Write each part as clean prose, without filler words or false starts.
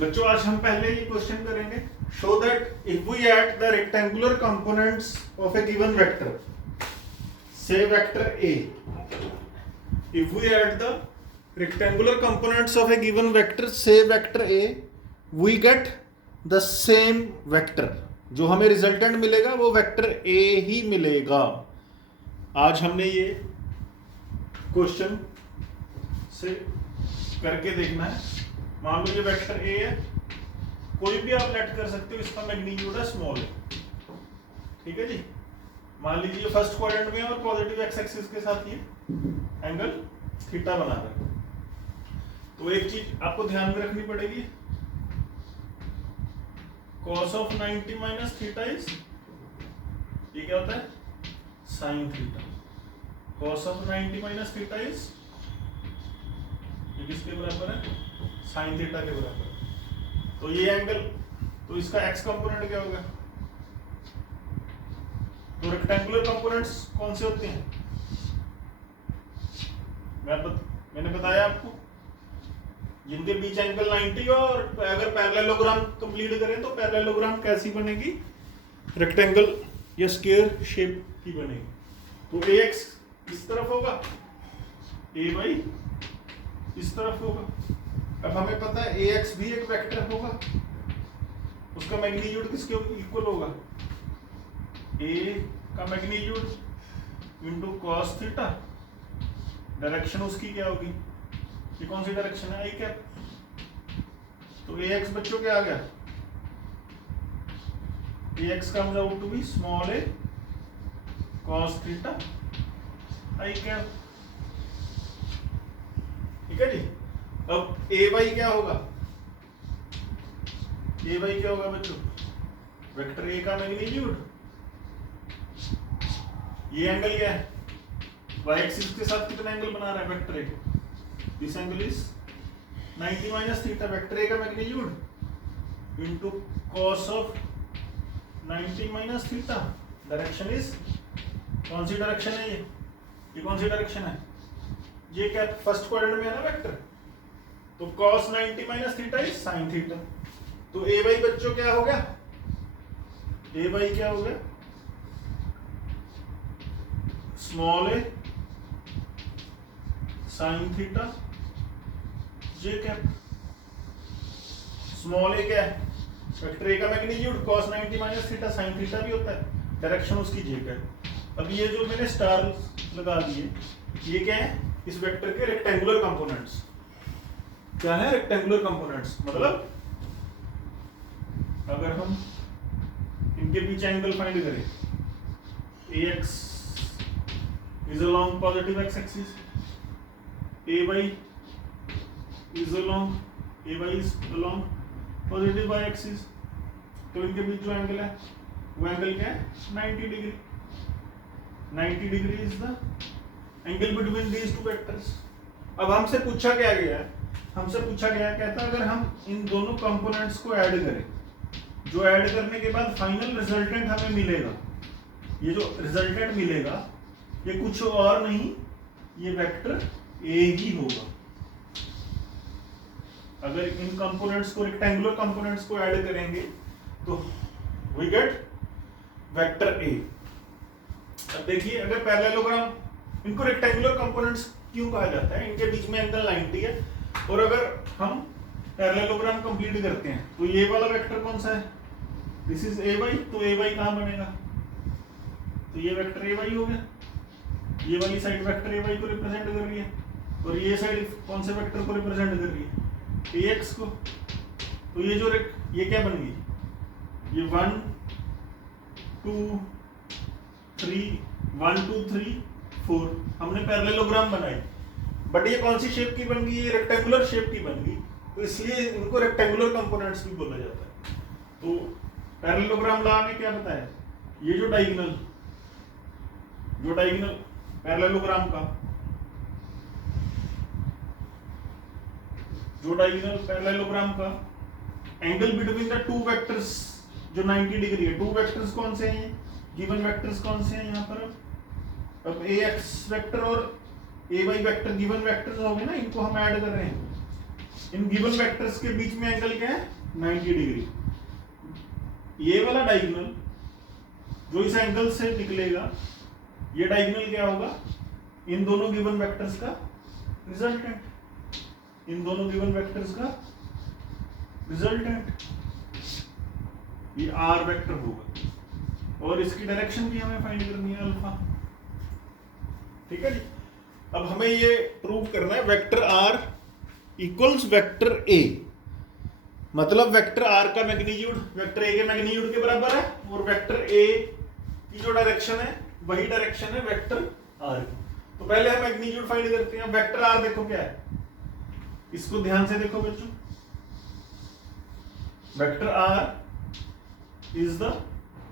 बच्चों आज हम पहले ये क्वेश्चन करेंगे, show that if we add the rectangular components of a given vector, say vector A, if we add the rectangular components of a given vector say vector a, we get the same vector. जो हमें resultant मिलेगा वो vector a ही मिलेगा. आज हमने ये question से करके देखना है. मान लो ये वेक्टर a है, कोई भी आप लेट कर सकते हो, इसका मैग्नीट्यूड है स्मॉल है. ठीक है जी. मान लीजिए फर्स्ट क्वाड्रेंट में और पॉजिटिव एक्स एक्सिस के साथ ये एंगल थीटा बना रहा है. तो एक चीज आपको ध्यान में रखनी पड़ेगी, cos of 90 minus theta is, ये क्या होता है, sine theta. cos of 90 minus theta is, ये किसके बराबर है, साइन थीटा के बराबर है. तो ये एंगल, तो इसका एक्स कंपोनेंट क्या होगा. तो रेक्टेंगुलर कंपोनेंट्स कौन से होते हैं, मैंने बताया आपको, जिनके बीच एंगल 90 और अगर पैरेललोग्राम कंप्लीट करें तो पैरेललोग्राम कैसी बनेगी, रेक्टेंगल या स्क्वायर शेप की बनेगी. तो ax इस तरफ होगा, ay इस तरफ होगा. अब हमें पता है ax भी एक वेक्टर होगा, उसका मैग्नीट्यूड किसके इक्वल होगा, a का magnitude into cos theta. Direction उसकी क्या होगी, ये कौन सी डायरेक्शन है, आई कैप. तो ax बच्चों क्या आ गया, ax comes out to be small a cos theta I cap. ठीक है जी. अब ay क्या होगा, ay क्या होगा बच्चों, वेक्टर a का मैग्नीट्यूड. ये एंगल क्या है, y एक्सिस के साथ कितना एंगल बना रहा है vector A, this angle is 90 minus theta. Vector A का magnitude into cos of 90 minus theta. Direction is, कौन सी डायरेक्शन है ये कौन सी डायरेक्शन है, ये क्या फर्स्ट क्वाड्रेंट में है ना वेक्टर. तो cos 90 minus theta is sine theta. तो ए बाई बच्चों क्या हो गया, ए बाई क्या हो गया, स्मॉल ए साइन थीटा जे कैप. स्मॉल ए क्या है, वेक्टर ए का magnitude cos 90 minus theta sine theta भी होता है, डायरेक्शन उसकी जे कैप. अब ये जो मैंने स्टार लगा दिए, ये क्या है, इस वेक्टर के रेक्टेंगुलर कंपोनेंट्स. क्या है रेक्टेंगुलर कंपोनेंट्स, मतलब अगर हम इनके बीच एंगल फाइंड करें, ax is along positive x axis, ay is along positive y axis. तो इनके बीच जो एंगल है वो एंगल क्या है, 90 degree. 90 degree is the angle between these two vectors. अब हमसे पूछा क्या गया है, कहता अगर हम इन दोनों कंपोनेंट्स को ऐड करें, जो ऐड करने के बाद फाइनल रिजल्टेंट हमें मिलेगा, ये जो रिजल्टेंट मिलेगा ये कुछ और नहीं, ये वेक्टर a ही होगा. अगर इन कंपोनेंट्स को, रेक्टेंगुलर कंपोनेंट्स को ऐड करेंगे तो वी गेट वेक्टर a. अब देखिए, अगर पैरेललोग्राम, इनको रेक्टेंगुलर कंपोनेंट्स क्यों कहा जाता है, इनके बीच में एंगल 90 है, और अगर हम पैरेललोग्राम कंप्लीट करते हैं तो ये वाला वेक्टर कौन सा है, दिस इज ay. तो ay कहाँ बनेगा, तो ये वेक्टर ay हो गया. ये वाली साइड वेक्टर ay को रिप्रेजेंट कर रही है, और ये साइड कौन से वेक्टर को रिप्रेजेंट कर रही है, ax को. तो ये जो ये क्या बन गई, ये 1 2 3 4 हमने पैरेललोग्राम बनाई, बट ये कौन सी शेप की बन गई, ये रेक्टेंगुलर शेप की बन गई. तो इसलिए इनको रेक्टेंगुलर कंपोनेंट्स भी बोला जाता है. तो पैरेललोग्राम लॉ ने क्या बताया, ये जो डायगोनल पैरेललोग्राम का, angle between the two vectors जो 90 डिग्री है. टू वेक्टर्स कौन से हैं, गिवन वेक्टर्स कौन से हैं यहाँ पर. अब ax वेक्टर और ay वेक्टर गिवन वेक्टर्स हो गए ना, इनको हम ऐड कर रहे हैं. इन गिवन वेक्टर्स के बीच में एंगल क्या है 90 डिग्री। ये वाला डायगोनल जो इस एंगल से निकलेगा, ये डायगोनल क्या होगा, इन दोनों गिवन वेक्टर्स का रिजल्टेंट, इन दोनों गिवन वेक्टर्स का रिजल्टेंट, ये आर वेक्टर होगा और इसकी डायरेक्शन भी हमें फाइंड करनी है अल्फा। ठीक है जी। अब हमें ये प्रूव करना है vector R equals vector A, मतलब वेक्टर आर का मैग्नीट्यूड वेक्टर ए के मैग्नीट्यूड के बराबर है और वेक्टर ए की जो डायरेक्शन है वही डायरेक्शन है वेक्टर आर की। तो पहले हम मैग्नीट्यूड फाइंड करते हैं। वेक्टर आर देखो क्या है, इसको ध्यान से देखो बच्चों। Vector R is the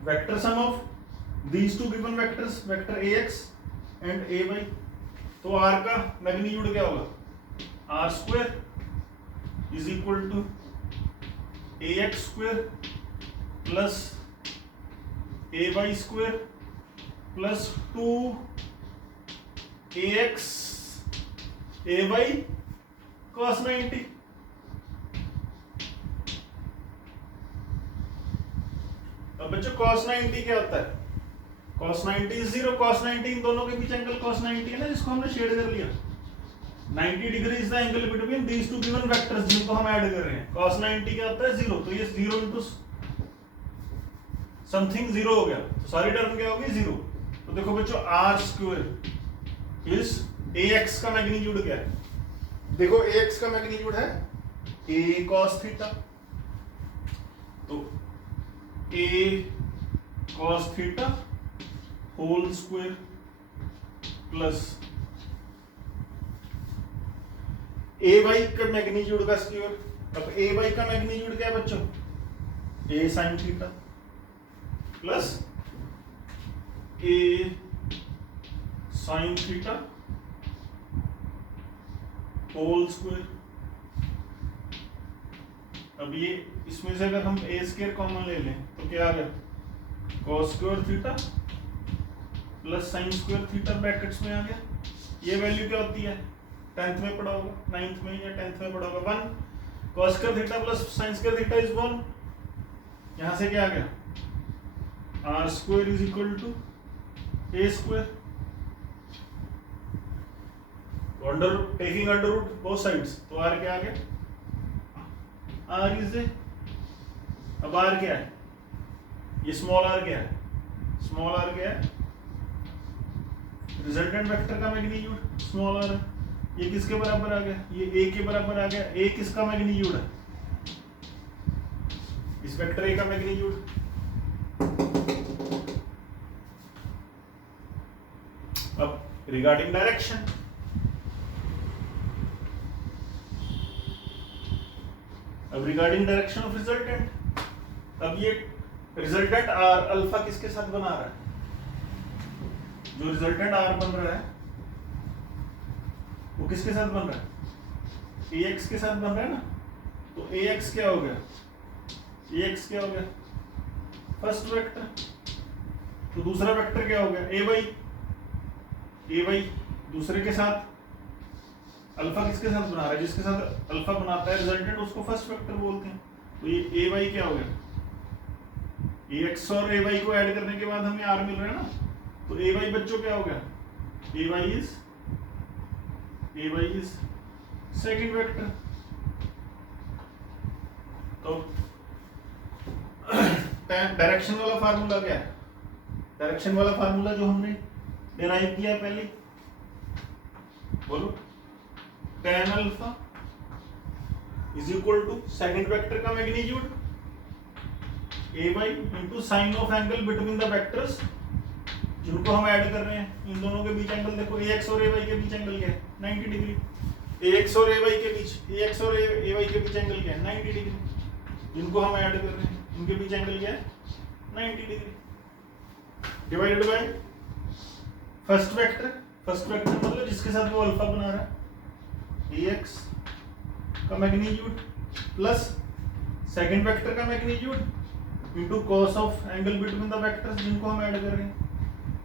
vector sum of these two given vectors, vector ax and ay। तो आर का मैग्नीट्यूड क्या होगा, are square is equal to ax square plus ay square plus 2ax ay cos 90। अब बच्चों cos 90 क्या होता है, cos 90 is 0, cos 90 इन दोनों के बीच एंगल cos 90 है ना, जिसको हमने शेड कर लिया। 90 degree is the angle between these two given vectors जिनको हम ऐड कर रहे हैं। cos 90 क्या होता है 0, तो ये 0 इनटू समथिंग 0 हो गया, तो सारी टर्म क्या होगी 0। तो देखो बच्चों r स्क्वायर इज ax का मैग्नीट्यूड क्या है, देखो ax का मैग्नीट्यूड है a cos थीटा, तो a cos theta whole square plus ay का मैग्नीट्यूड का स्क्वायर। अब ay का मैग्नीट्यूड क्या है बच्चों, a sin theta plus a sin theta whole square. अब ये इसमें से अगर हम a स्क्वायर कॉमन ले लें तो क्या आ गया, cos square theta plus sin square theta brackets में आ गया। ये वैल्यू क्या होती है, 10th में पढ़ा होगा, 9th में या 10th में पढ़ा होगा, 1 cos square theta plus sin square theta is 1। यहां से क्या आ गया, r square is equal to a square, under taking under root both sides, तो r क्या आ गया, r इज ए। अब r क्या है, ये स्मॉल r क्या है, स्मॉल r क्या है, रिजल्टेंट वेक्टर का मैग्नीट्यूड स्मॉल r है। ये किसके बराबर आ गया, ये a के बराबर आ गया। a किसका मैग्नीट्यूड है, इस वेक्टर a का मैग्नीट्यूड। अब रिगार्डिंग डायरेक्शन, अब रिगार्डिंग डायरेक्शन ऑफ रिजल्टेंट, अब ये रिजल्टेंट आर अल्फा किसके साथ बना रहा है, जो रिजल्टेंट आर बन रहा है वो किसके साथ बन रहा है, ax के साथ बन रहा है ना। तो ax क्या हो गया, ax क्या हो गया, फर्स्ट वेक्टर। तो दूसरा वेक्टर क्या हो गया, ay दूसरे के साथ, अल्फा किसके साथ बना रहा है, जिसके साथ अल्फा बनाता है रिजल्टेंट उसको फर्स्ट वेक्टर बोलते हैं। तो ये ay क्या हो गया, ax और ay को ऐड करने के बाद हमें r मिल रहा है ना, तो ay बच्चों क्या हो गया, ay इज सेकंड वेक्टर। तो डायरेक्शन वाला फार्मूला क्या है, डायरेक्शन वाला फार्मूला जो हमने डिराइव किया पहले, बोलो, tan alpha is equal to second vector का magnitude ay into sine of angle between the vectors जिनको हम ऐड कर रहे हैं। इन दोनों के बीच एंगल देखो, ax और ay के बीच एंगल क्या है 90 डिग्री। ax और ay के बीच एंगल क्या है 90 डिग्री, जिनको हम ऐड कर रहे हैं इनके बीच एंगल क्या है 90 degree, divided by first vector मतलब जिसके साथ वो अल्फा बना रहा है, ax का मैग्नीट्यूड प्लस सेकंड वेक्टर का magnitude into cos of angle between the vectors जिनको हम ऐड कर रहे हैं।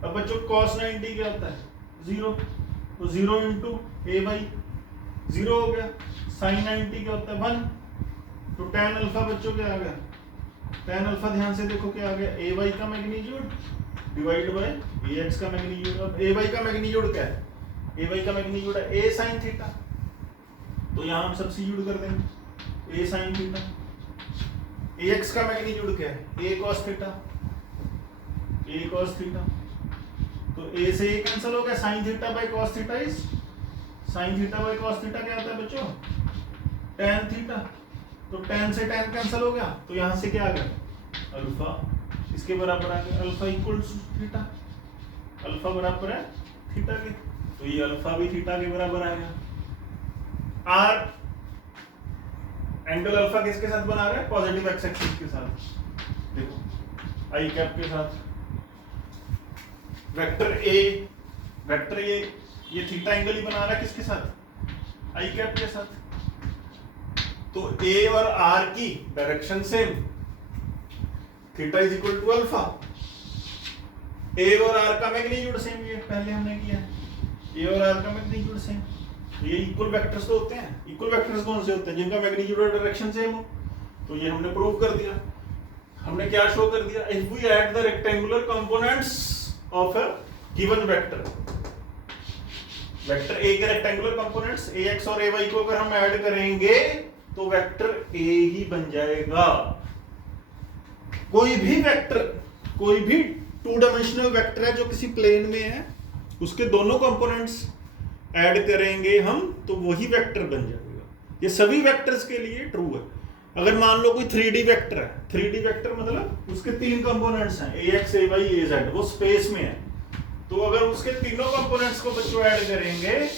अब बच्चों cos 90 क्या होता है 0, तो 0 इंटू ay 0 हो गया। साइन 90 क्या होता है 1, तो tan अल्फा बच्चों क्या आ गया, tan अल्फा ध्यान से देखो क्या आ गया, ए वाई का magnitude divide by A x का मैग्नीट्यूड। अब ए वाई का मैग्नीट्यूड क्या है, ए वाई का मैग्नीट्यूड है ए साइन थीटा, तो यहाँ हम सब्स्टिट्यूट कर देंगे ए साइन थीटा। ए एक्स का मैग्नीट्यूड क्या है, ए कॉस थीटा, ए कॉस थीटा, तो ए से ए कैंसिल हो गया, sine theta by cos theta is, sine theta by cos theta क्या आता है बच्चों, tan थीटा, तो tan से tan कैंसिल हो गया, तो यहाँ से क्या आ गया अल्फा, इसके बराबर आ गया alpha equal to theta, alpha बराबर है थीटा के, तो ये अल्फा भी थीटा के बराबर आ गया। आर एंगल अल्फा किसके साथ बना रहा है, पॉजिटिव एक्स एक्सिस के साथ, देखो आई कैप के साथ। वेक्टर ए, वेक्टर ये थीटा एंगल ही बना रहा है किसके साथ, आई कैप के साथ, तो ए और आर की direction same, theta is equal to alpha, A और आर का मैग्नीट्यूड सेम, ये पहले हमने किया है, ए और आर का मैग्नीट्यूड सेम, ये इक्वल वेक्टर्स तो होते हैं। इक्वल वेक्टर्स कौन से होते हैं, जिनका मैग्नीट्यूड और डायरेक्शन सेम हो, तो ये हमने प्रूव कर दिया। हमने क्या शो कर दिया, if we add the rectangular components of a given vector, vector A के रेक्टेंगुलर कंपोनेंट्स ए एक्स और ए वाई को अगर हम ऐड करेंगे तो वेक्टर ए ही बन जाएगा। कोई भी वेक्टर, कोई भी टू डायमेंशनल वेक्टर है जो किसी प्लेन में है, उसके दोनों कंपोनेंट्स ऐड करेंगे हम तो वही वेक्टर बन जाएगा। ये सभी वेक्टर्स के लिए ट्रू है। अगर मान लो कोई 3D वेक्टर है, 3D वेक्टर मतलब उसके 3 कंपोनेंट्स हैं ए एक्स ए वाई ए जेड, वो स्पेस में है, तो अगर उसके तीनों कंपोनेंट्स को बच्चों ऐड करेंगे,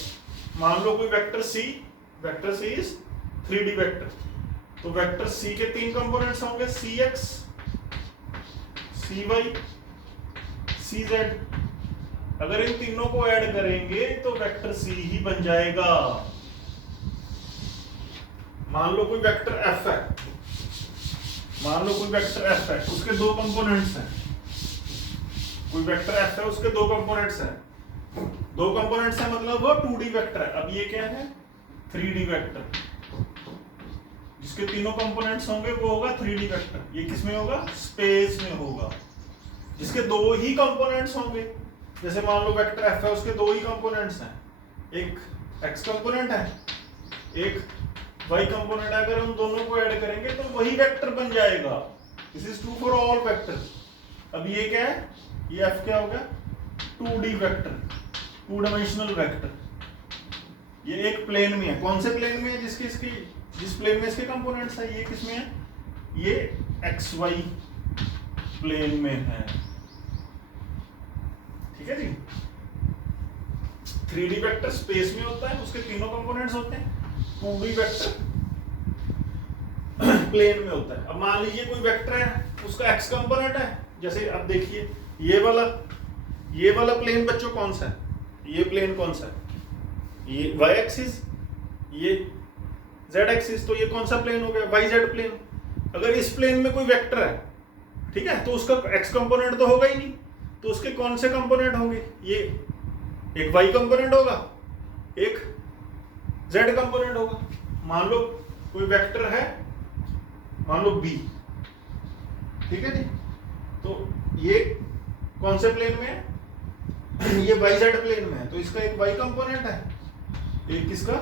मान लो कोई vector C is 3D vector, तो वेक्टर सी के 3 कंपोनेंट्स होंगे C X C Y C Z. अगर इन तीनों को ऐड करेंगे तो वेक्टर सी ही बन जाएगा। मान लो कोई वेक्टर एफ है, मान लो कोई वेक्टर एफ है, उसके 2 कंपोनेंट्स हैं, कोई वेक्टर एफ है उसके 2 कंपोनेंट्स हैं, 2 कंपोनेंट्स है मतलब वो 2D वेक्टर है। अब ये क्या है 3D वेक्टर, जिसके तीनों कंपोनेंट्स होंगे वो होगा 3D वेक्टर। ये किसमें होगा, स्पेस में होगा। जिसके 2 ही कंपोनेंट्स होंगे, जैसे मान लो वेक्टर एफ है उसके 2 ही कंपोनेंट्स हैं, एक एक्स कंपोनेंट है एक वाई कंपोनेंट है, अगर हम दोनों को ऐड करेंगे तो वही वेक्टर बन जाएगा। This is true for all vectors. अब ये क्या है, ये एफ क्या हो गया 2D वेक्टर, 2 डायमेंशनल वेक्टर। ये एक प्लेन में है, कौन से प्लेन में है, जिस प्लेन में इसके कंपोनेंट्स है, ये किसमें है, ये एक्स वाई प्लेन में है। ठीक है जी। 3D वेक्टर स्पेस में होता है, उसके तीनों कंपोनेंट्स होते हैं। 2D वेक्टर प्लेन में होता है। अब मान लीजिए कोई वेक्टर है, उसका एक्स कंपोनेंट है, जैसे अब देखिए ये वाला प्लेन बच्चों कौन सा है, ये प्लेन कौन सा है, ये वाई एक्सिस, ये जेड एक्सिस, तो ये कौन सा प्लेन हो गया, वाई जेड प्लेन। अगर इस प्लेन में कोई वेक्टर है, ठीक है, तो उसका एक्स कंपोनेंट तो होगा ही नहीं, तो उसके कौन से कंपोनेंट होंगे, ये एक वाई कंपोनेंट होगा, एक जेड कंपोनेंट होगा। मान लो कोई वेक्टर है, मान लो बी, ठीक है जी, तो ये कौन से प्लेन में है, ये वाई जेड प्लेन में है, तो इसका एक वाई कंपोनेंट है, एक किसका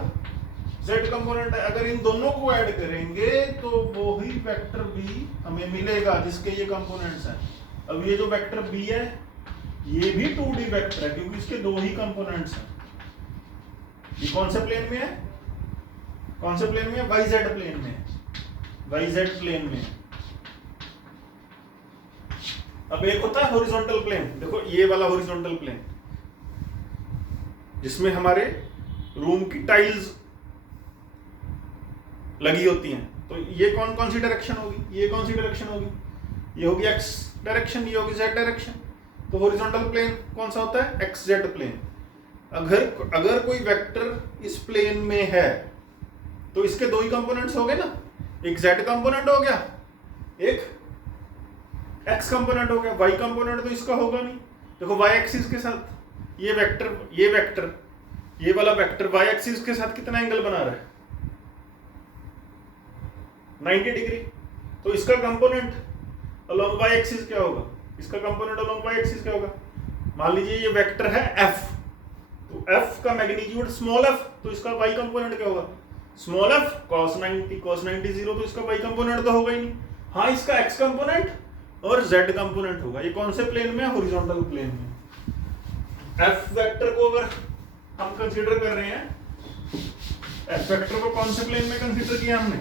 जेड कंपोनेंट है। अगर इन दोनों को ऐड करेंगे तो वो ही वेक्टर बी हमें मिलेगा जिसके ये कंपोनेंट्स हैं। अब ये जो वेक्टर बी है ये भी 2D वेक्टर है, क्योंकि इसके 2 ही कंपोनेंट्स हैं। ये कौन से प्लेन में है, कौन से प्लेन में है, वाई जेड प्लेन में, वाई जेड प्लेन में। अब एक होता है हॉरिजॉन्टल प्लेन, देखो ये वाला हॉरिजॉन्टल प्लेन जिसमें हमारे रूम की टाइल्स लगी होती हैं, तो ये कौन कौन सी डायरेक्शन होगी, ये कौन सी डायरेक्शन होगी, ये होगी एक्स डायरेक्शन, ये होगी जेड डायरेक्शन। तो हॉरिजॉन्टल प्लेन कौन सा होता है, एक्स जेड प्लेन। अगर कोई वेक्टर इस प्लेन में है तो इसके 2 ही कंपोनेंट्स हो गए ना, एक जेड कंपोनेंट हो गया, एक एक्स कंपोनेंट हो गया, वाई कंपोनेंट तो इसका होगा नहीं। देखो वाई एक्सिस के साथ ये वेक्टर ये वाला वेक्टर y एक्सिस के साथ कितना एंगल बना रहा है? 90 डिग्री। तो इसका कंपोनेंट अलोंग y एक्सिस क्या होगा? इसका कंपोनेंट अलोंग y एक्सिस क्या होगा? मान लीजिए ये वेक्टर है f, तो f का मैग्नीट्यूड स्मॉल f, तो इसका y कंपोनेंट क्या होगा? स्मॉल f cos 90 0, तो इसका y कंपोनेंट तो होगा ही नहीं। हाँ, इसका x कंपोनेंट और z कंपोनेंट होगा। ये कौन से प्लेन में है? हॉरिजॉन्टल प्लेन में। f वेक्टर को अगर हम कंसीडर कर रहे हैं, f वेक्टर को कौन से प्लेन में कंसीडर किया हमने?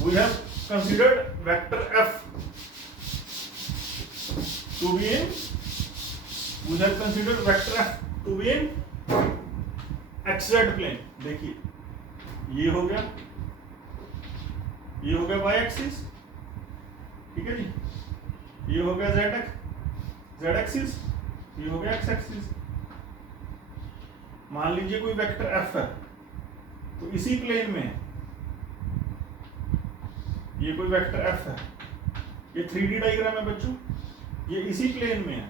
We have considered vector f to be in, we have considered vector f to be in xz plane। देखिए ये हो गया y एक्सिस, ठीक है जी, ये हो गया z एक्सिस, ये हो गया x एक्सिस। मान लीजिए कोई वेक्टर f है, तो इसी प्लेन में ये कोई वेक्टर f है, ये 3D डायग्राम है बच्चों, ये इसी प्लेन में है।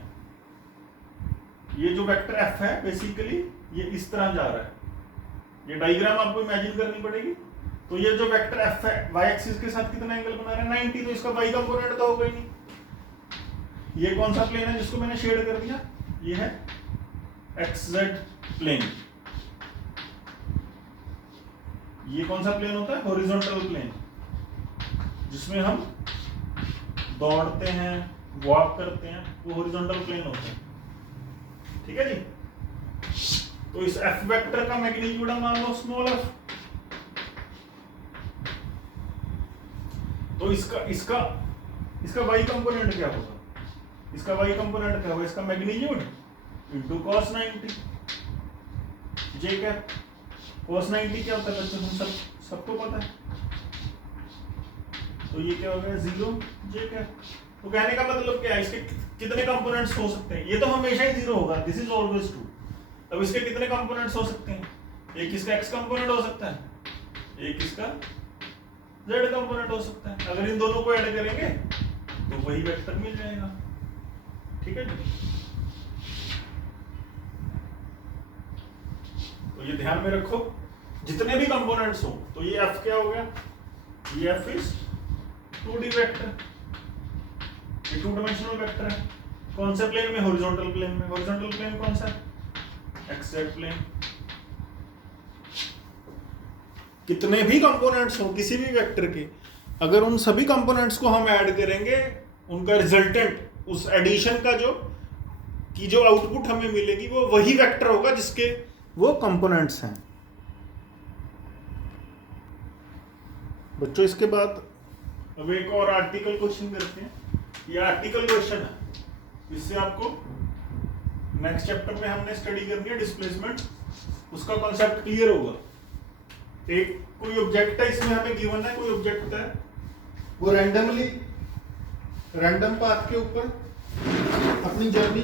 ये जो वेक्टर f है बेसिकली ये इस तरह जा रहा है। ये डायग्राम आपको इमेजिन करनी पड़ेगी। तो ये जो वेक्टर f है y एक्सिस के साथ कितना एंगल बना रहा है? 90, तो इसका y कंपोनेंट तो होगा ही नहीं। ये कौन सा प्लेन है जिसको मैंने शेड कर दिया? ये है xz प्लेन। ये कौन सा प्लेन होता है? हॉरिजॉन्टल प्लेन, जिसमें हम दौड़ते हैं, वॉक करते हैं, वो हॉरिजॉन्टल प्लेन होता है, ठीक है जी। तो इस f वेक्टर का मैग्नीट्यूड मान लो स्मॉल f, तो इसका y कंपोनेंट क्या होगा? इसका y कंपोनेंट क्या होगा? इसका magnitude into cos 90 j cap. cos 90 क्या होता है बच्चों? हम सबको पता है। तो ये क्या हो गया? 0 j कैप। तो कहने का मतलब क्या है? इसके कितने कंपोनेंट्स हो सकते हैं? ये तो हमेशा ही 0 होगा, दिस इज ऑलवेज ट्रू। अब इसके कितने कंपोनेंट्स हो सकते हैं? एक इसका x कंपोनेंट हो सकता है, एक इसका z कंपोनेंट हो सकता है। अगर इन दोनों को ऐड करेंगे तो वही वेक्टर मिल जाएगा, ठीक है जी। तो ये ध्यान में रखो, जितने भी कंपोनेंट्स हो, तो ये f क्या हो गया? ये f इज 2D वेक्टर, ये 2 डायमेंशनल वेक्टर है। कौन से प्लेन में? हॉरिजॉन्टल प्लेन में। हॉरिजॉन्टल प्लेन कौन सा? xz plane. कितने भी कंपोनेंट्स हो किसी भी वेक्टर के, अगर उन सभी कंपोनेंट्स को हम ऐड करेंगे, उनका रिजल्टेंट, उस एडिशन का जो आउटपुट हमें मिलेगी, वो वही वेक्टर होगा जिसके वो कंपोनेंट्स हैं। बच्चों इसके बाद अब एक और आर्टिकल क्वेश्चन करते हैं। ये आर्टिकल क्वेश्चन है, इससे आपको नेक्स्ट चैप्टर में हमने स्टडी करनी है डिस्प्लेसमेंट, उसका कॉन्सेप्ट क्लियर होगा। एक कोई ऑब्जेक्ट है, इसमें हमें गिवन है कोई ऑब्जेक्ट है, वो रैंडम पाथ के ऊपर अपनी जर्नी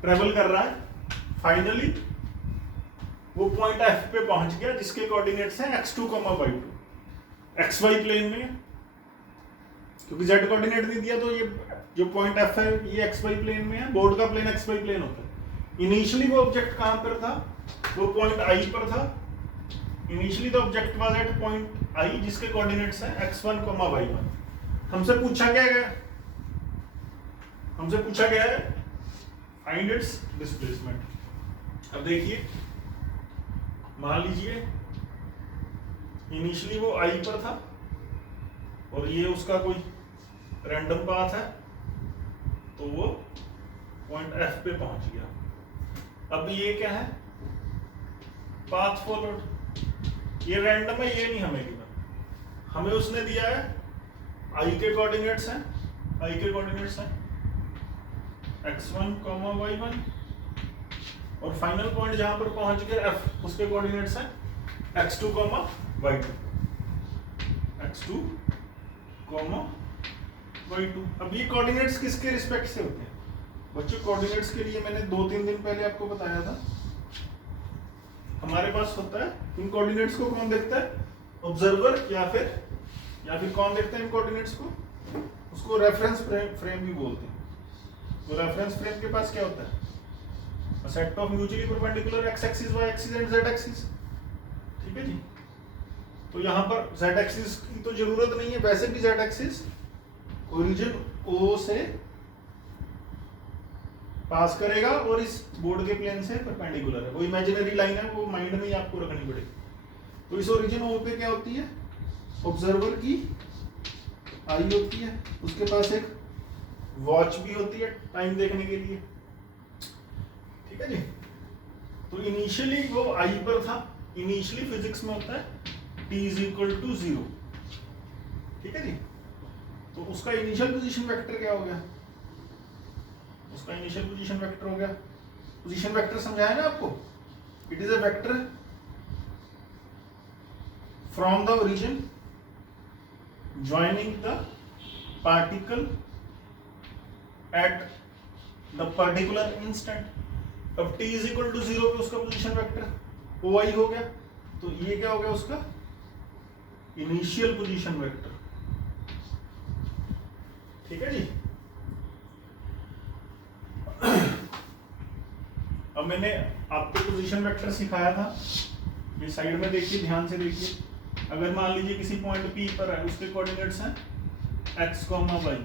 ट्रेवल कर रहा है। फाइनली वो पॉइंट f पे पहुंच गया, जिसके कोऑर्डिनेट्स हैं x2, y2, xy प्लेन में, क्योंकि z कोऑर्डिनेट नहीं दिया, तो ये जो पॉइंट f है ये xy प्लेन में है। बोर्ड का प्लेन xy प्लेन होता है। इनिशियली वो ऑब्जेक्ट कहां पर था? वो पॉइंट i पर था। Initially the object was at point i, जिसके कोऑर्डिनेट्स हैं x1, y1। हमसे पूछा क्या गया? हमसे पूछा गया है फाइंड इट्स डिस्प्लेसमेंट। अब देखिए, मान लीजिए इनिशियली वो i पर था और ये उसका कोई रैंडम पाथ है, तो वो पॉइंट f पे पहुंच गया। अब ये क्या है? Path followed. ये रैंडम है, ये नहीं हमें गिवन, हमें उसने दिया है i के कोऑर्डिनेट्स हैं, i के कोऑर्डिनेट्स हैं x1, y1, और फाइनल पॉइंट जहां पर पहुंच गए f, उसके कोऑर्डिनेट्स हैं x2, y2, x2, y2। अब ये कोऑर्डिनेट्स किसके रिस्पेक्ट से होते हैं? बच्चों कोऑर्डिनेट्स के लिए मैंने 2-3 दिन पहले आपको बताया था, हमारे पास होता है, इन कोऑर्डिनेट्स को कौन देखता है? ऑब्जर्वर, या फिर कौन देखता है इन कोऑर्डिनेट्स को? उसको रेफरेंस फ्रेम भी बोलते हैं। तो रेफरेंस फ्रेम के पास क्या होता है? A set of mutually perpendicular x axis, y axis and z axis। ठीक है जी। तो यहाँ पर z axis की तो जरूरत नहीं है, वैसे भी z axis ओरिजिन O से पास करेगा और इस बोर्ड के प्लेन से परपेंडिकुलर है। वो इमेजिनरी लाइन है, वो माइंड में ही आपको रखनी पड़ेगी। तो इस ओरिजिन O पे क्या होती है? ऑब्जर्वर की आई होती है, उसके पास एक वॉच भी होती है टाइम देखने के लिए। ठीक है जी। तो इनिशियली वो आई पर था, इनिशियली फिजिक्स में होता है t इज इक्वल टू 0। ठीक है जी। तो उसका इनिशियल पोजीशन वेक्टर क्या हो गया? उसका इनिशियल पोजीशन वेक्टर हो गया, पोजीशन वेक्टर समझाया ना आपको, it is a vector from the origin joining the particle at the particular instant. अब t इज इक्वल टू 0 पे उसका पोजीशन वेक्टर ओ आई हो गया, तो ये क्या हो गया? उसका इनिशियल पोजीशन वेक्टर। ठीक है जी। अब मैंने आपको पोजीशन वेक्टर सिखाया था, ये साइड में देखिए, ध्यान से देखिए। अगर मान लीजिए किसी पॉइंट P पर है, उसके कोऑर्डिनेट्स हैं x, y,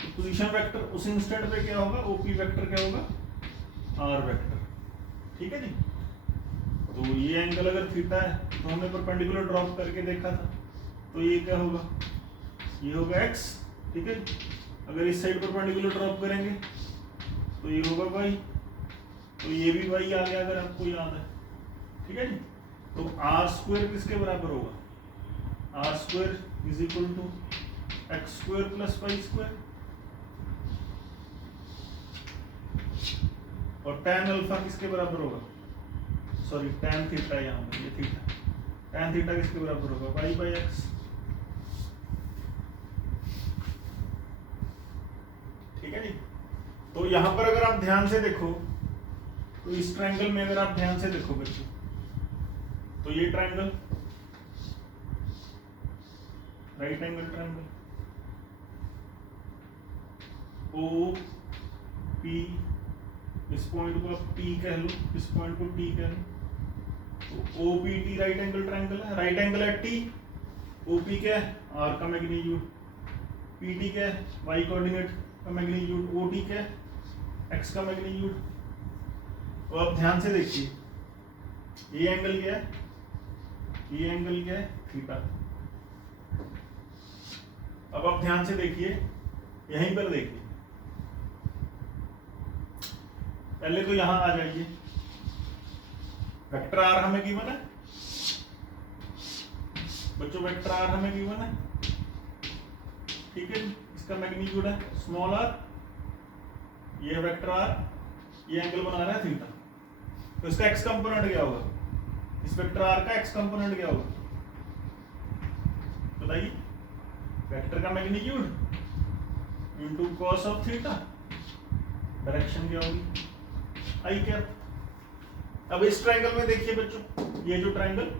तो पोजीशन वेक्टर उस इंस्टेंट पे क्या होगा? OP वेक्टर क्या होगा? R vector. ठीक है जी। तो ये एंगल अगर थीटा है तो हमने परपेंडिकुलर ड्रॉप करके देखा था, तो ये क्या होगा? ये होगा x। ठीक है। अगर इस साइड परपेंडिकुलर ड्रॉप करेंगे तो ये होगा y, तो ये भी y आ गया अगर आपको याद है। ठीक है जी। तो आर स्क्वायर किसके बराबर होगा? Are square is equal to x square plus y square, और tan अल्फा किसके बराबर होगा? सॉरी tan थीटा, यहाँ पर ये थीटा, tan थीटा किसके बराबर होगा? y by x. ठीक है जी। तो यहाँ पर अगर आप ध्यान से देखो, तो इस ट्रायंगल में अगर आप ध्यान से देखो बच्चों, तो ये triangle right angle triangle O P, इस पॉइंट को आप P कह लो, इस पॉइंट को T कह लो, तो O P T right angle triangle है। राइट एंगल है T, OP क्या है? R का मैग्नीट्यूड, PT क्या है? Y कोऑर्डिनेट का मैग्नीट्यूड, OT क्या है? X का मैग्नीट्यूड। तो अब ध्यान से देखिए, ये एंगल क्या है? ये एंगल क्या है? थीटा। अब आप ध्यान से देखिए, यहीं पर देखिए, पहले तो यहां आ जाइए। वेक्टर आर हमें गिवन है बच्चों, वेक्टर आर हमें गिवन है। ठीक है, इसका मैग्नीट्यूड है स्मॉल आर, ये वेक्टर आर, ये एंगल बना रहा है थीटा। तो इसका एक्स कंपोनेंट क्या होगा? इस वेक्टर आर का एक्स कंपोनेंट क्या होगा बताइए? वेक्टर का magnitude into cos of theta, direction क्या होगी? आई कैप। अब इस ट्रायंगल में देखिए बच्चों, ये जो ट्रायंगल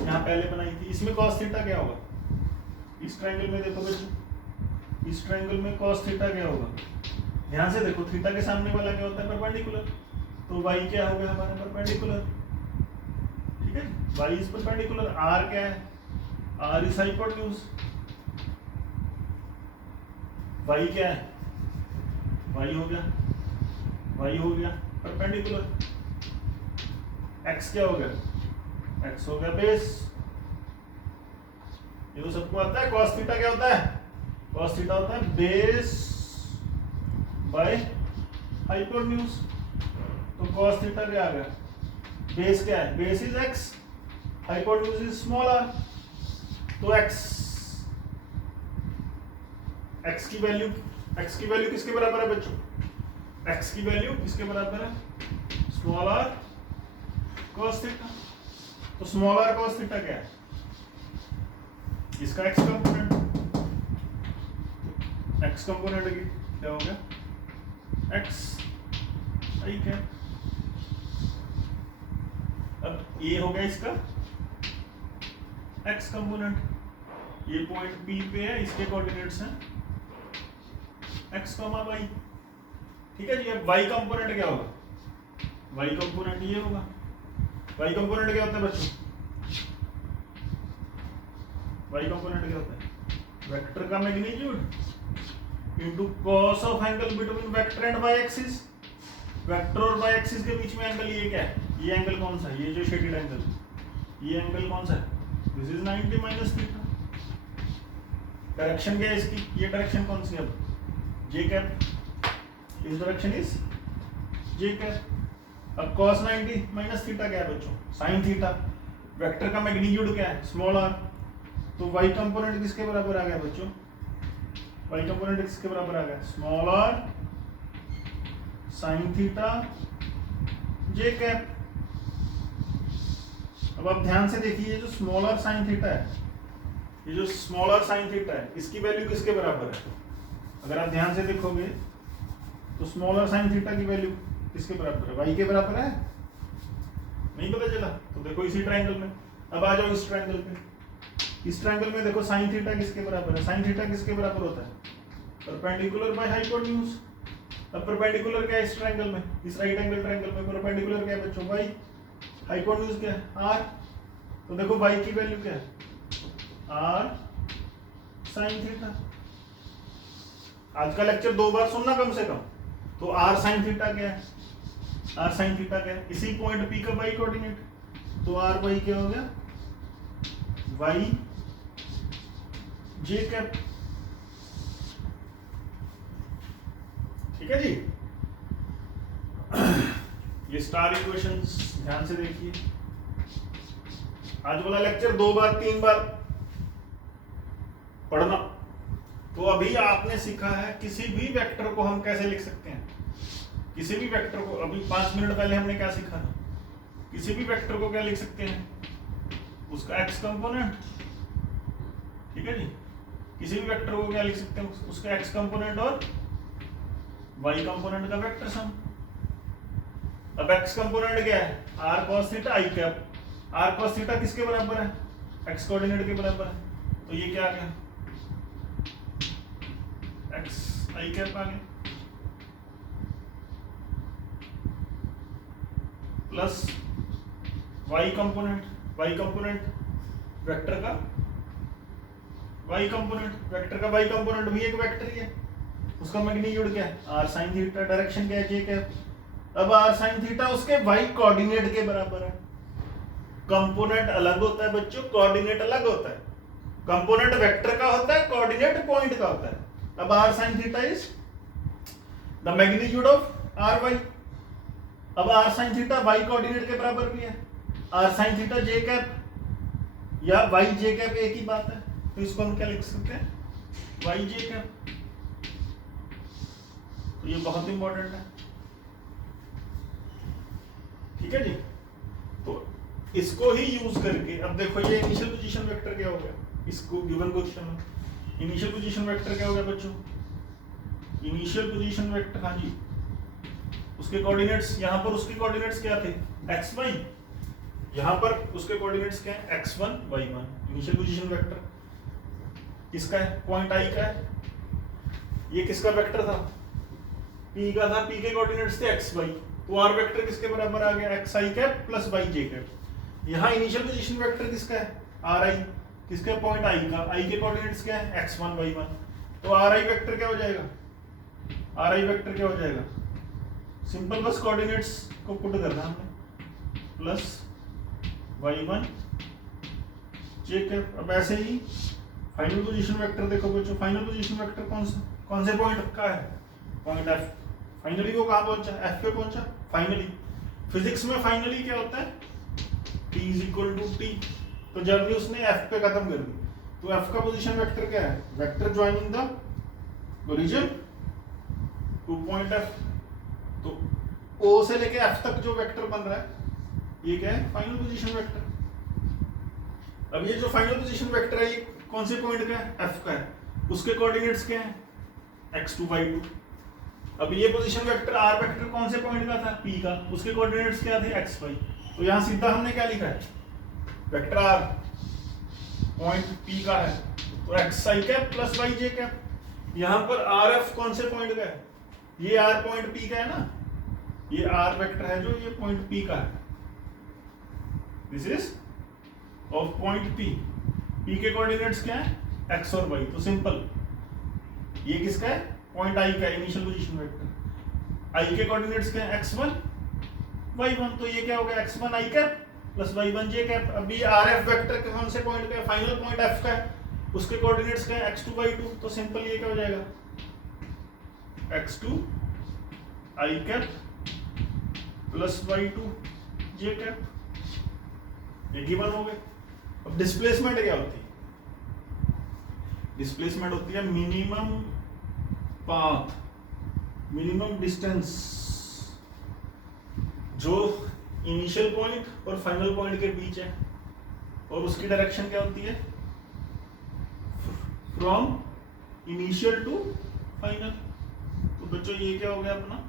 यहाँ पहले बनाई थी, इसमें कॉस थीटा क्या होगा? इस ट्रायंगल में देखो बच्चों, इस ट्रायंगल में कॉस थीटा क्या होगा? ध्यान से देखो, थीटा के सामने वाला क्या होता है? परपेंडिकुलर। तो y क्या हो गया हमारा? परपेंडिकुलर। ठीक है, y इज परपेंडिकुलर। r क्या है? r is hypotenuse. y क्या है? y हो गया, y हो गया परपेंडिकुलर। x क्या हो गया? x हो गया बेस। ये तो सबको आता है। cos थीटा क्या होता है? cos थीटा होता है बेस बाय हाइपोटेन्यूज। तो cos थीटा क्या आ गया? बेस क्या है? Base is x, hypotenuse is small r। तो x की वैल्यू किसके बराबर है बच्चों? x की वैल्यू किसके बराबर है? Small r cos theta. तो स्मॉल r cos थीटा क्या है? इसका x कंपोनेंट। x कंपोनेंट क्या हो गया? x आई क्या? अब ये हो गया इसका x कंपोनेंट, ये पॉइंट P पे है, इसके कोऑर्डिनेट्स हैं x, y। ठीक है जी। अब y कंपोनेंट क्या होगा, y कंपोनेंट ये होगा। y कंपोनेंट क्या होता है बच्चों, y कंपोनेंट क्या होता है, वेक्टर का magnitude into cos of angle between vector and y axis. Vector और y एक्सिस के बीच में एंगल ये क्या है, ये एंगल कौन सा है, ये जो शेडेड एंगल, ये एंगल कौन सा है, this is 90 minus theta. Direction क्या है इसकी, ये डायरेक्शन कौन सी है, अब जे कैप, इस डायरेक्शन इज जे कैप। अब cos 90 माइनस थीटा क्या है बच्चों, sin थीटा। वेक्टर का मैग्नीट्यूड क्या है, स्मॉल r, तो y कंपोनेंट किसके बराबर आ गया बच्चों, y कंपोनेंट किसके बराबर आ गया, स्मॉल r sin थीटा जे कैप। अब आप ध्यान से देखिए, जो स्मॉल r sin थीटा है, ये जो स्मॉल r sin थीटा है, इसकी वैल्यू किसके बराबर है, अगर आप ध्यान से देखोगे तो स्मॉल r sin थीटा की वैल्यू किसके बराबर है, y के बराबर है, नहीं पता चला, तो देखो इसी ट्रायंगल में। अब आ जाओ इस ट्रायंगल पे, इस ट्रायंगल में देखो sin थीटा किसके बराबर है, sin थीटा किसके बराबर होता है, परपेंडिकुलर बाय हाइपोटेन्यूज। अब परपेंडिकुलर क्या है इस ट्रायंगल में, इस राइट एंगल ट्रायंगल में परपेंडिकुलर क्या है बच्चों, y, हाइपोटेन्यूज क्या है r, तो देखो y की वैल्यू क्या है, r sin थीटा। आज का लेक्चर 2 बार सुनना कम से कम, तो r sin थीटा क्या है, r sin थीटा क्या है, इसी पॉइंट p का y कोऑर्डिनेट, तो r y क्या हो गया, y j कैप। ठीक है जी। ये स्टार इक्वेशंस ध्यान से देखिए, आज वाला लेक्चर 2 बार 3 बार पढ़ना। तो अभी आपने सीखा है किसी भी वेक्टर को हम कैसे लिख सकते हैं, किसी भी वेक्टर को, अभी 5 मिनट पहले हमने क्या सीखा था, किसी भी वेक्टर को क्या लिख सकते हैं, उसका x कंपोनेंट, ठीक है जी, किसी भी वेक्टर को क्या लिख सकते हैं, उसका x कंपोनेंट और y कंपोनेंट का वेक्टर सम। अब x कंपोनेंट क्या है, r cos theta i cap, r cos theta किसके बराबर है, x कोऑर्डिनेट के बराबर है, तो ये क्या आ गया, x i कैप आ गया, plus y component, y component vector का y कंपोनेंट, वेक्टर का y कंपोनेंट भी एक वेक्टर ही है, उसका मैग्नीट्यूड क्या है, r sin थीटा, डायरेक्शन क्या है j कैप। अब r sin थीटा उसके y कोऑर्डिनेट के बराबर है। कंपोनेंट अलग होता है बच्चों, कोऑर्डिनेट अलग होता है। कंपोनेंट वेक्टर का होता है, कोऑर्डिनेट पॉइंट का होता है। अब r sin theta is the magnitude of ry। अब r sin theta y coordinate के बराबर भी है, r sin theta j cap या y j कैप एक ही बात है, तो इसको हम क्या लिख सकते हैं, y j कैप। तो ये बहुत इंपॉर्टेंट है, ठीक है जी। तो इसको ही यूज करके अब देखो, ये इनिशियल पोजीशन वेक्टर क्या हो गया, इसको गिवन क्वेश्चन में इनिशियल पोजीशन वेक्टर क्या हो गया बच्चों, इनिशियल पोजीशन वेक्टर, हाँ जी, उसके कोऑर्डिनेट्स, यहाँ पर उसके कोऑर्डिनेट्स क्या थे, x y, यहाँ पर उसके कोऑर्डिनेट्स क्या है, x1 y1। Initial position vector किसका है, पॉइंट i का है। ये किसका वेक्टर था, p का था, p के कोऑर्डिनेट्स थे x y, तो r वेक्टर किसके बराबर आ गया, x i cap plus y j cap. यहाँ इनिशियल पोजीशन वेक्टर किसका है, r i, किसके पॉइंट i का, i के कोऑर्डिनेट्स क्या है, x1 y1, तो r i वेक्टर क्या हो जाएगा, r i वेक्टर क्या हो जाएगा, सिंपल बस कोऑर्डिनेट्स को पुट करना हमने, प्लस y1 j कैप। अब ऐसे ही फाइनल पोजीशन वेक्टर देखो बच्चों, फाइनल पोजीशन वेक्टर कौन से पॉइंट का है, पॉइंट f। फाइनली वो कहाँ पहुंचा, f पे पहुंचा। फाइनली फिजिक्स में फाइनली क्या होता है, t is equal to t, तो जर्नी उसने f पे खत्म कर दी, तो f का पोजीशन वेक्टर क्या है, vector joining the origin two point f। तो o से लेके f तक जो वेक्टर बन रहा है, ये क्या है, फाइनल पोजीशन वेक्टर। अब ये जो फाइनल पोजीशन वेक्टर है, ये कौन से पॉइंट का है, f का है, उसके कोऑर्डिनेट्स क्या है, x2 y2। अब ये पोजीशन वेक्टर r वेक्टर कौन से पॉइंट का था, p का, उसके कोऑर्डिनेट्स क्या थे, x y। तो यहाँ सीधा हमने क्या लिखा है, वेक्टर r पॉइंट p का है, तो x i cap plus y j cap. यहाँ पर r f कौन से पॉइंट का है, ये आर पॉइंट पी का है ना, ये आर वेक्टर है जो ये पॉइंट पी का है, this is of point P. P के कोऑर्डिनेट्स क्या है, एक्स और वाई, तो सिंपल ये किसका है, पॉइंट आई का, इनिशियल पोजीशन वेक्टर। आई के कोऑर्डिनेट्स क्या है, x1 y1, तो ये क्या हो गया x1 i cap plus y1 j cap. अभी आर एफ वेक्टर के कौन से पॉइंट का, फाइनल पॉइंट f का है, उसके कोऑर्डिनेट्स क्या है, x2 y2, तो सिंपल ये क्या हो जाएगा, x2 i cap plus y2 j cap, ये गिवन हो गए। अब डिस्प्लेसमेंट क्या होती है, डिस्प्लेसमेंट होती है मिनिमम पाथ, मिनिमम डिस्टेंस जो इनिशियल पॉइंट और फाइनल पॉइंट के बीच है, और उसकी डायरेक्शन क्या होती है, फ्रॉम इनिशियल टू फाइनल। तो बच्चों ये क्या हो गया अपना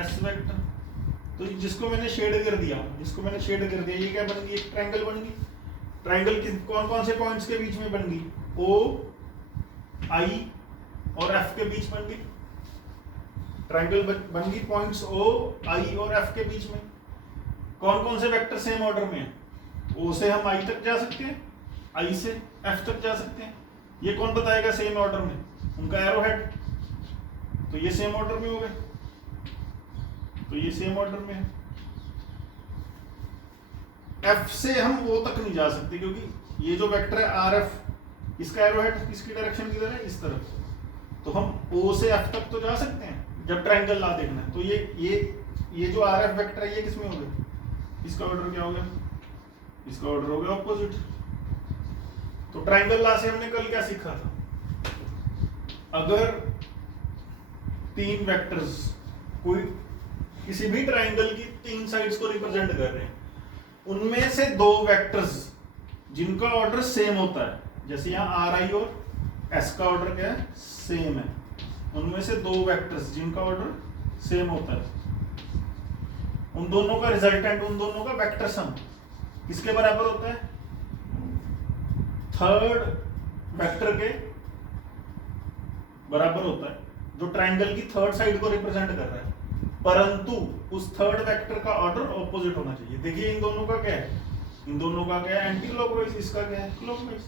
एस वेक्टर। तो जिसको मैंने शेड कर दिया, ये क्या बन गई, एक ट्रायंगल बन गई। ट्रायंगल की कौन कौन से पॉइंट्स के बीच में बन गई, ओ आई और एफ के बीच बन गई। ट्रायंगल बन गई पॉइंट्स ओ आई और एफ के बीच में। कौन कौन से वेक्टर सेम ऑर्डर में है, ओ से हम आई तक जा सकते हैं, आई से एफ तक जा सकते हैं। ये कौन बताएगा सेम ऑर्डर में, उनका एरो हेड, तो ये सेम ऑर्डर में हो गए, तो ये सेम ऑर्डर में है। एफ से हम ओ तक नहीं जा सकते क्योंकि ये जो वेक्टर है आर एफ, इसका एरो हेड किसकी डायरेक्शन की तरह है, इस तरफ। तो हम ओ से एफ तक तो जा सकते हैं जब ट्रायंगल ला देखना है। तो ये जो आर एफ वेक्टर है ये किसमें हो गया, इसका ऑर्डर क्या हो गया, इसका ऑर्डर हो गया ऑपोजिट। तो ट्रायंगल ला से हमने कल क्या सीखा था, अगर तीन वेक्टर्स कोई किसी भी ट्रायंगल की तीन साइड्स को रिप्रेजेंट कर रहे हैं, उनमें से दो वेक्टर्स जिनका ऑर्डर सेम होता है, जैसे यहाँ आर आई और एस का ऑर्डर क्या है, सेम है, उनमें से दो वेक्टर्स जिनका ऑर्डर सेम होता है, उन दोनों का रिजल्टेंट, उन दोनों का वेक्टर सम किसके बराबर होता है, थर्ड वेक्टर के बराबर होता है जो ट्रायंगल की थर्ड साइड को रिप्रेजेंट कर रहा है, परंतु उस थर्ड वेक्टर का ऑर्डर ऑपोजिट होना चाहिए। देखिए इन दोनों का क्या है, इन दोनों का क्या है एंटी क्लॉकवाइज, इसका क्या है क्लॉकवाइज।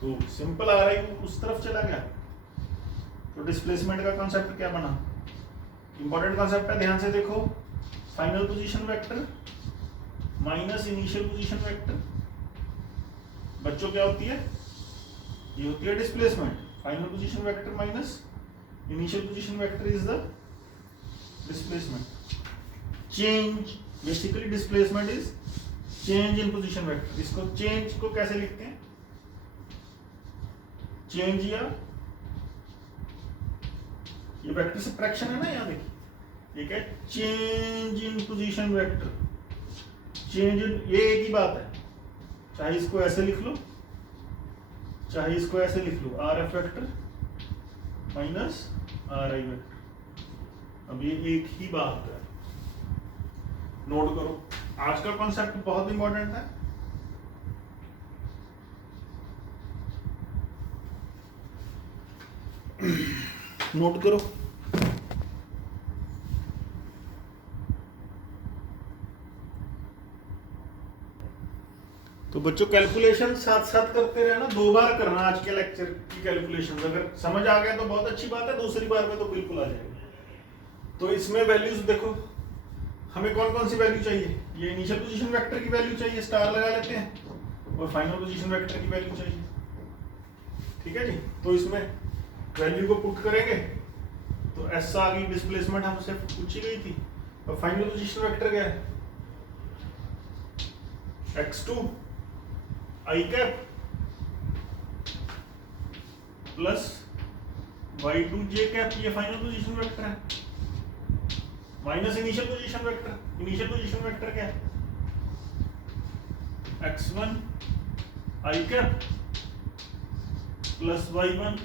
तो सिंपल आ रहा है उस तरफ चला गया। तो डिस्प्लेसमेंट का कॉन्सेप्ट क्या बना, इंपॉर्टेंट कॉन्सेप्ट है, ध्यान से देखो। Final position vector minus initial position vector, बच्चों क्या होती है, ये होती है displacement. Final position vector minus initial position vector is the displacement. Change, basically displacement is change in position vector. इसको चेंज को कैसे लिखते हैं, चेंज, या ये वेक्टर सब्ट्रैक्शन है ना, यहाँ देखिए ये क्या है, change in position vector. Change in, ये एक ही बात है, चाहे इसको ऐसे लिख लो चाहे इसको ऐसे लिख लो, R F vector minus R I vector. अब ये एक ही बात है, नोट करो। आज का कॉन्सेप्ट बहुत इंपॉर्टेंट है। नोट करो। तो बच्चों कैलकुलेशन साथ साथ करते रहना, दो बार करना आज के लेक्चर की कैलकुलेशन। अगर समझ आ गया तो बहुत अच्छी बात है, दूसरी बार में तो बिल्कुल आ जाएगा। तो इसमें वैल्यूज देखो, हमें कौन कौन सी वैल्यू चाहिए, ये इनिशियल पोजीशन वेक्टर की वैल्यू चाहिए, स्टार लगा लेते हैं, और फाइनल पोजीशन वेक्टर की वैल्यू चाहिए, ठीक है जी। तो इसमें वैल्यू को पुट करेंगे तो एस आ गई, डिस्प्लेसमेंट हमसे पूछी गई थी। और फाइनल पोजीशन वेक्टर क्या है, x2 i cap plus y2 j cap, ये फाइनल पोजीशन वेक्टर है, minus initial position vector. Initial position vector क्या है, x1 i cap plus y1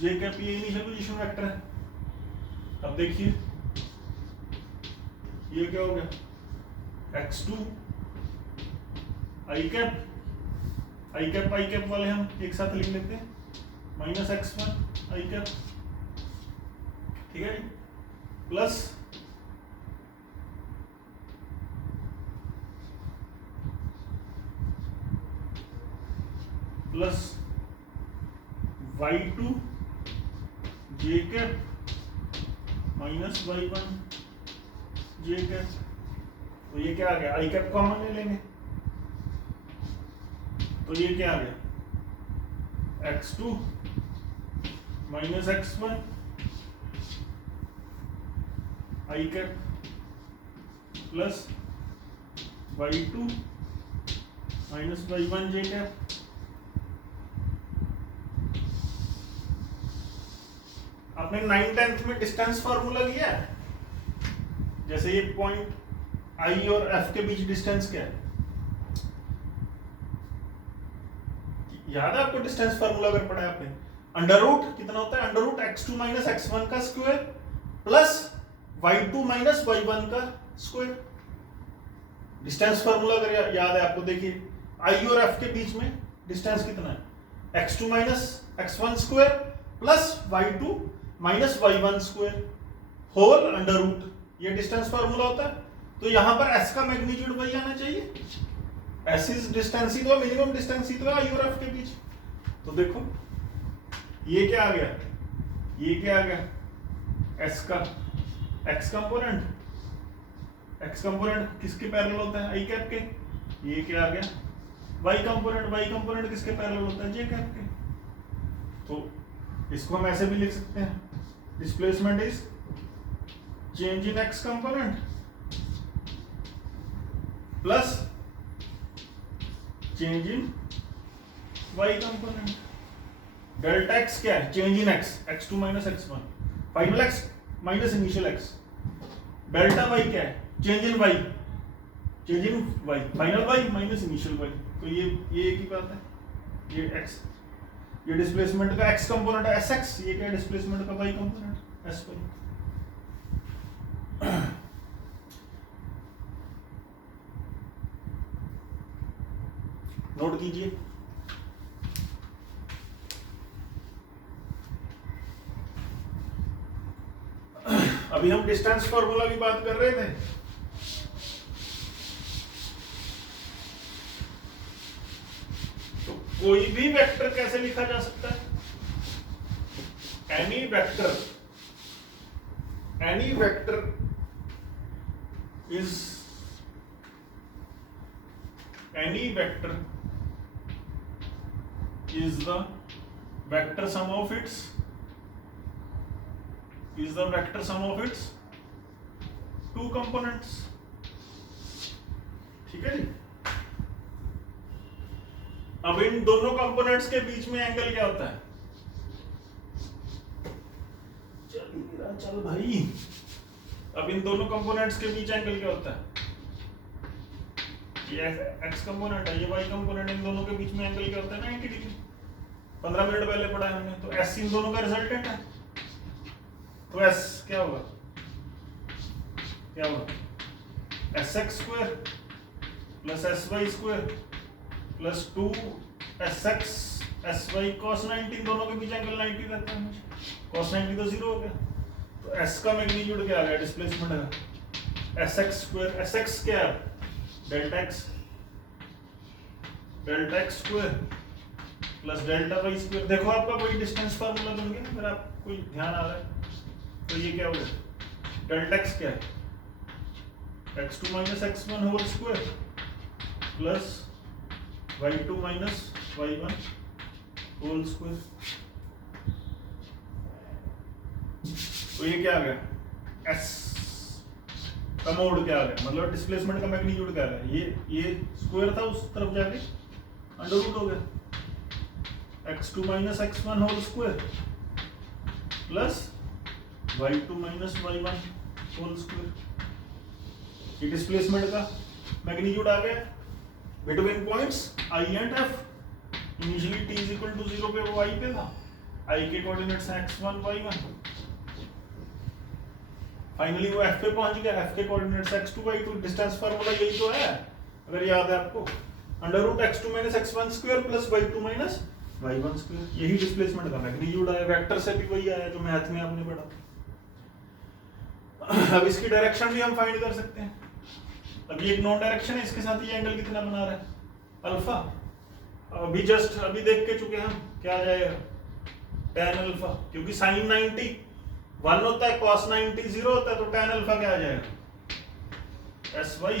j cap, ये इनिशियल पोजीशन वेक्टर है। अब देखिए ये क्या हो गया, x2 i cap I cap वाले हम एक साथ लिख लेते हैं, माइनस x1 आई कैप, ठीक है, प्लस y2 जे cap minus y1 j cap. तो ये क्या आ गया, आई कैप कॉमन ले लेंगे, तो ये क्या आ गया, x2 minus x1 i cap plus y2 minus y1 j cap. आपने 9th-10th में डिस्टेंस फार्मूला लिया है, जैसे ये पॉइंट आई और एफ के बीच डिस्टेंस क्या है, याद है आपको डिस्टेंस फार्मूला अगर पढ़ा है आपने, अंडर रूट कितना होता है, under root x2 minus x1 का square plus y2 minus y1 का स्क्वायर। डिस्टेंस फार्मूला अगर याद है आपको, देखिए आई और एफ के बीच में डिस्टेंस कितना है, x2 minus x1 square plus y2 minus y1 square whole under root, ये डिस्टेंस फार्मूला होता है। तो यहां पर s का मैग्नीट्यूड वही आना चाहिए, s इज डिस्टेंस ही तो मिनिमम डिस्टेंस ही तो आई और एफ के बीच। तो देखो ये क्या आ गया, ये क्या आ गया, s का x कंपोनेंट किसके पैरेलल होता है, आई कैप के, ये क्या आ गया y कंपोनेंट किसके पैरेलल होता है, जे कैप के। तो इसको हम ऐसे भी लिख सकते हैं, displacement is change in x component plus change in y component. Delta x क्या है, change in x, x2 minus x1, final x minus initial x। Delta y क्या है, change in y, final y minus initial y। तो ये एक ही बात है, ये x, ये डिस्प्लेसमेंट का x कंपोनेंट है sx, ये क्या है डिस्प्लेसमेंट का y कंपोनेंट sy। नोट कीजिए, अभी हम डिस्टेंस फार्मूला की बात कर रहे थे। तो कोई भी वेक्टर कैसे लिखा जा सकता है, any vector is the vector sum of its two components, ठीक है जी। अब इन दोनों कंपोनेंट्स के बीच में एंगल क्या होता है, चल भाई, अब इन दोनों कंपोनेंट्स के बीच एंगल क्या होता है, ये x कंपोनेंट है, ये y कंपोनेंट, इन दोनों के बीच में एंगल क्या होता है, 90 डिग्री। 15 मिनट पहले पढ़ा है हमने। तो s इन दोनों का रिजल्टेंट है, तो s क्या होगा, sx square plus sy square plus 2sx sy cos 90, इन दोनों के बीच एंगल 90 रहता है, cos 90 तो 0 हो गया। तो s का मैग्नीट्यूड क्या आ गया, डिस्प्लेसमेंट है sx स्क्वायर, sx क्या है, delta x square plus delta y square. देखो आपका कोई डिस्टेंस फार्मूला बन गया, अगर आप कोई ध्यान आ रहा है तो ये क्या हो गया, डेल्टा x क्या है, x2 minus x1 whole square plus y2 minus y1 whole square. तो ये क्या आ गया, s का मोड क्या आ गया, मतलब डिस्प्लेसमेंट का मैग्नीट्यूड क्या आ गया, ये स्क्वायर था उस तरफ जाके अंडर रूट हो गया, x2 minus x1 whole square plus y2 minus y1 whole square. ये डिस्प्लेसमेंट का मैग्नीट्यूड आ गया between points i and f। Initially t is equal to 0 पे वो i पे था, i के कोऑर्डिनेट्स हैं x1 y1, फाइनली वो f पे पहुंच गया, f के coordinates x2 y2। Distance formula यही तो है, अगर याद है आपको, under root x2 minus x1 square plus y2 minus y1 square. यही डिस्प्लेसमेंट का मैग्नीट्यूड आया, वेक्टर से भी वही आया जो मैथ में आपने पढ़ा। अब इसकी डायरेक्शन भी हम फाइंड कर सकते हैं। अब ये एक नॉन डायरेक्शन है, इसके साथ ये एंगल कितना बना रहा है, अल्फा। अभी जस्ट अभी देख के चुके हम, क्या आ जाएगा, tan अल्फा, क्योंकि sin 90 1 होता है, cos 90 0 होता है, तो tan अल्फा क्या आ जाएगा, sy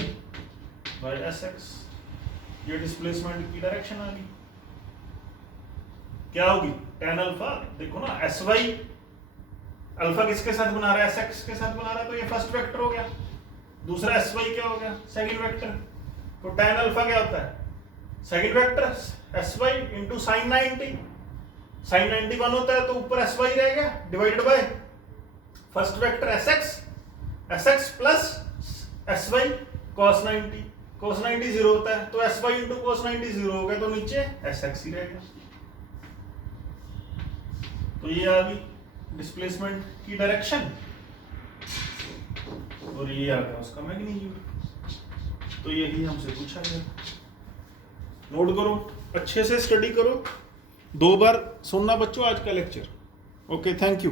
by sx। ये डिस्प्लेसमेंट की डायरेक्शन आ गई। क्या होगी, tan अल्फा, देखो ना sy अल्फा किसके साथ बना रहा है, sx के साथ बना रहा है, तो ये फर्स्ट वेक्टर हो गया। दूसरा sy क्या हो गया, सेकंड वेक्टर। तो tan अल्फा क्या होता है, second vector sy into sine 90। Sine 90 1 होता है, तो ऊपर sy रहेगा divided by first vector sx plus sy cos 90। cos 90 0 होता है, तो sy इंटू cos 90 0 हो गया, तो नीचे sx ही रहेगा। तो ये आ गई डिस्प्लेसमेंट की डायरेक्शन, और ये आ गया उसका मैग्नीट्यूड। तो यही हमसे पूछा गया। नोट करो, अच्छे से स्टडी करो, 2 बार सुनना बच्चों आज का लेक्चर। Okay, thank you.